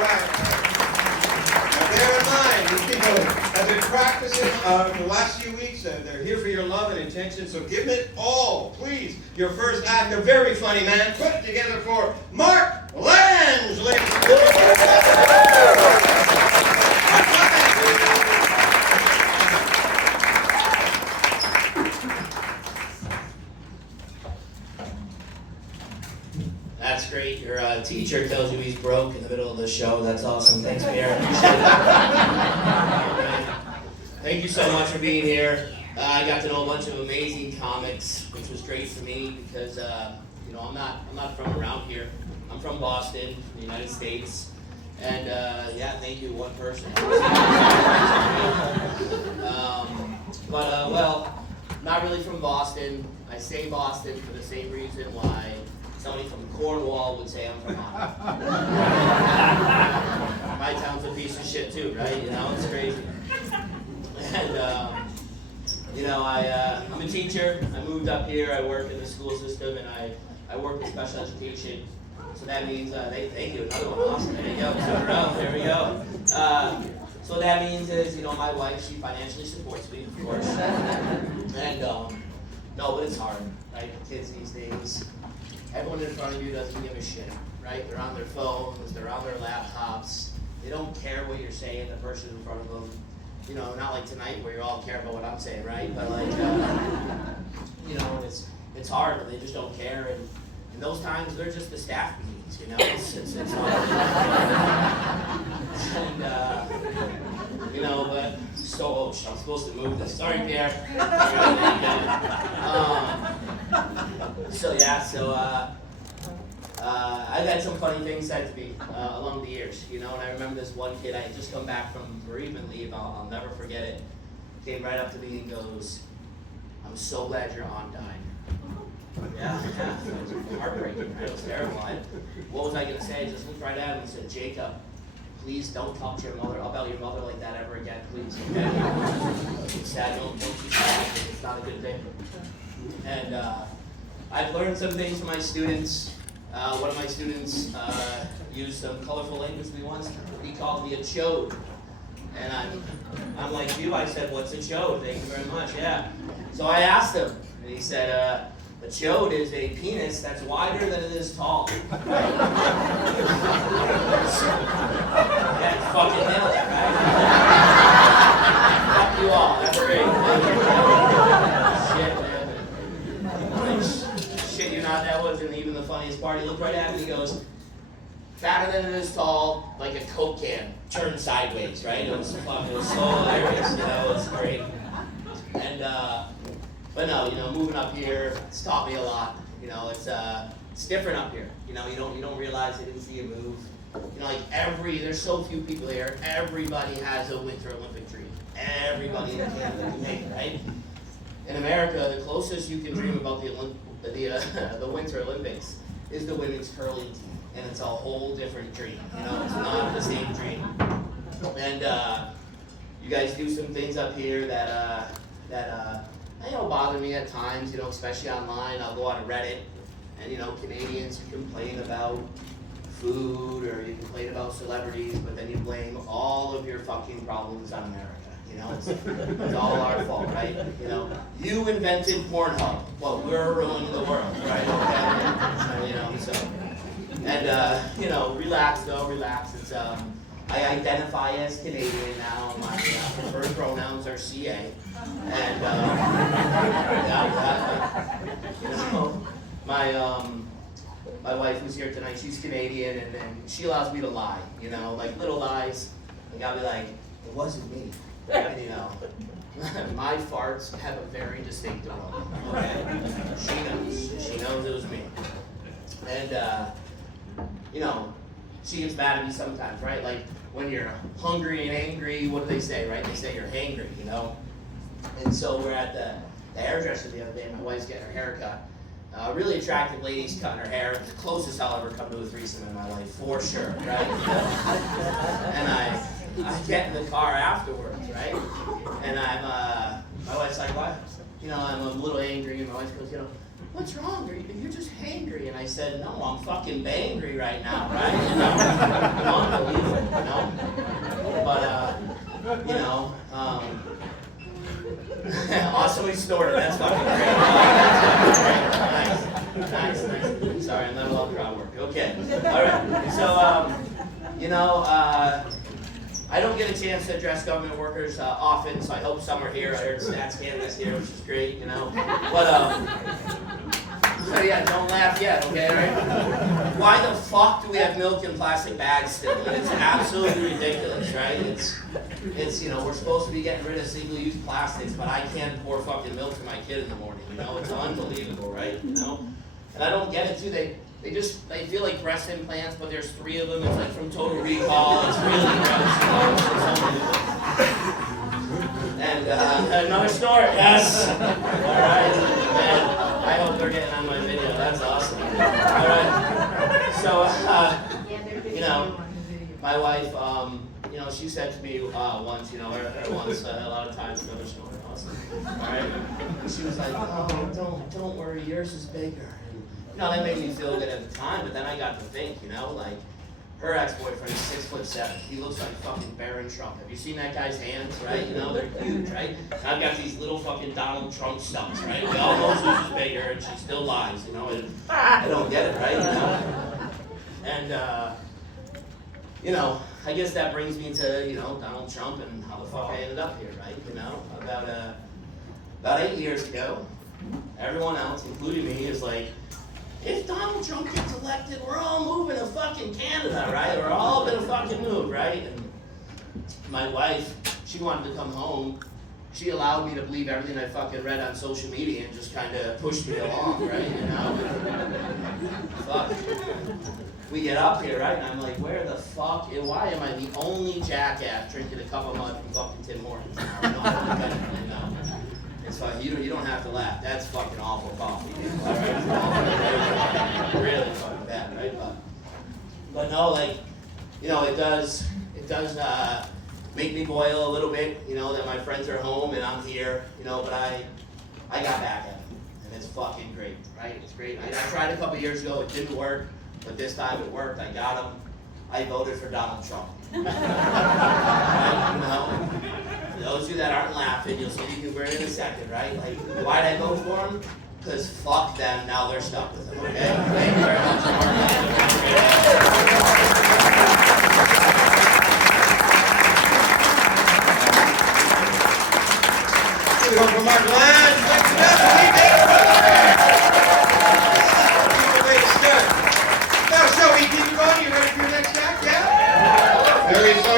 Now bear in mind, these people have been practicing for the last few weeks. They're here for your love and attention, so give it all, please. Your first act, a very funny man. Put it together for Mark Lange, ladies and gentlemen. That's great. Your teacher tells you he's broke in the middle of the show. That's awesome. Thanks, Pierre. Thank you so much for being here. I got to know a bunch of amazing comics, which was great for me because I'm not from around here. I'm from Boston, the United States, and thank you, one person. Well, not really from Boston. I say Boston for the same reason why somebody from Cornwall would say I'm from Ottawa. My town's a piece of shit too, right? It's crazy. And I'm a teacher. I moved up here. I work in the school system, and I work in special education. So that means thank you. Another one, awesome. There you go. There we go. So what that means is, my wife, she financially supports me, of course. And no, but it's hard, right? Kids these days. Everyone in front of you doesn't give a shit, right? They're on their phones, they're on their laptops. They don't care what you're saying, the person in front of them. Not like tonight where you all care about what I'm saying, right? But it's hard. They just don't care. And in those times, they're just the staff meetings, It's hard. And, but I'm supposed to move this. Sorry, Pierre. I've had some funny things said to me along the years, and I remember this one kid, I had just come back from bereavement leave, I'll never forget it, came right up to me and goes, "I'm so glad your aunt died." Yeah, it was heartbreaking, right? It was terrible. What was I going to say? I just looked right at him and said, "Jacob, please don't talk to your mother about your mother like that ever again, please, okay? It's sad, don't be sad, it's not a good thing." And I've learned some things from my students. One of my students used some colorful language once. He called me a chode. And I'm like you. I said, "What's a chode?" "Thank you very much." Yeah. So I asked him, and he said, "A chode is a penis that's wider than it is tall." Yeah, fucking nailed it, right? Fuck you all. That's great. Shit, man. Shit, you not. That wasn't even the funniest part. He looked right at me and he goes, "Fatter than it is tall, like a Coke can, turned sideways," right? It was so hilarious, it was great. And, but no, moving up here, it's taught me a lot. It's different up here. You don't realize they didn't see you move. There's so few people here, everybody has a Winter Olympic dream. Everybody in Canada can make it, right? In America, the closest you can dream about the Winter Olympics is the women's curling team. And it's a whole different dream, it's not the same dream. And you guys do some things up here that bother me at times, especially online. I'll go on Reddit, and Canadians, you complain about food, or you complain about celebrities, but then you blame all of your fucking problems on America. It's all our fault, right? You invented Pornhub. Well, we're ruining the world, right? Okay? So. And, relax though, relax. It's, I identify as Canadian now. My preferred pronouns are CA. And, my wife who's here tonight, she's Canadian, and she allows me to lie, like little lies. Like I'll be like, "It wasn't me." And, my farts have a very distinct aroma, okay? She knows it was me. And, she gets mad at me sometimes, right? Like, when you're hungry and angry, what do they say, right? They say you're hangry, And so we're at the hairdresser the other day, and my wife's getting her hair cut. Really attractive lady's cutting her hair. It's the closest I'll ever come to a threesome in my life, for sure, right? And I get in the car afterwards, right? And my wife's like, "What?" I'm a little angry, and my wife goes, "What's wrong? You're just hangry." And I said, "No, I'm fucking bangry right now, right?" Unbelievable. You know, I don't get a chance to address government workers often, so I hope some are here. I heard Stats Canada's here, which is great, you know. But, so yeah, don't laugh yet, okay, right? Why the fuck do we have milk in plastic bags still? It's absolutely ridiculous, right? It's, you know, we're supposed to be getting rid of single-use plastics, but I can't pour fucking milk to my kid in the morning, you know? It's unbelievable, right? You know? And I don't get it, too. They feel like breast implants, but there's 3 of them. It's like from Total Recall. It's really gross, you know? It's unbelievable. And another snort, yes! Alright, man. I hope they're getting on my video. That's awesome. Alright. So, you know, my wife, you know, she said to me once, you know, or once, a lot of times, another snort, awesome. Alright? And she was like, oh, don't worry, yours is bigger. And, you know, that made me feel good at the time, but then I got to think, you know, like, her ex-boyfriend is 6'7". He looks like fucking Barron Trump. Have you seen that guy's hands, right? You know, they're huge, right? And I've got these little fucking Donald Trump stumps, right? We all know who's bigger, and she still lies, you know? And I don't get it, right? You know? And, you know, I guess that brings me to, you know, Donald Trump and how the fuck I ended up here, right? You know, about 8 years ago, everyone else, including me, is like, if Donald Trump gets elected, we're all moving to fucking Canada, right? We're all gonna fucking move, right? And my wife, she wanted to come home. She allowed me to believe everything I fucking read on social media and just kind of pushed me along, right? You know? Fuck. We get up here, right? And I'm like, where the fuck? Why am I the only jackass drinking a cup of mud from fucking Tim Hortons now? You know? It's fine. You don't have to laugh. That's fucking awful coffee, people. All right? It's awful. Really fucking bad, right? But no, like, you know, it does make me boil a little bit, you know, that my friends are home and I'm here, you know, but I got back at it, and it's fucking great, right? It's great. I tried a couple years ago, it didn't work, but this time it worked. I got him. I voted for Donald Trump. Right? You know? For those of you that aren't laughing, you'll see where in a second, right? Like, why'd I vote for him? Because fuck them, now they're stuck with him, okay? Thank you very much, Mark. Give it up for Mark Lange. Next up, we did it. Beautiful way to start. Now, shall we keep it going? You ready for your next act? Yeah? Very fun.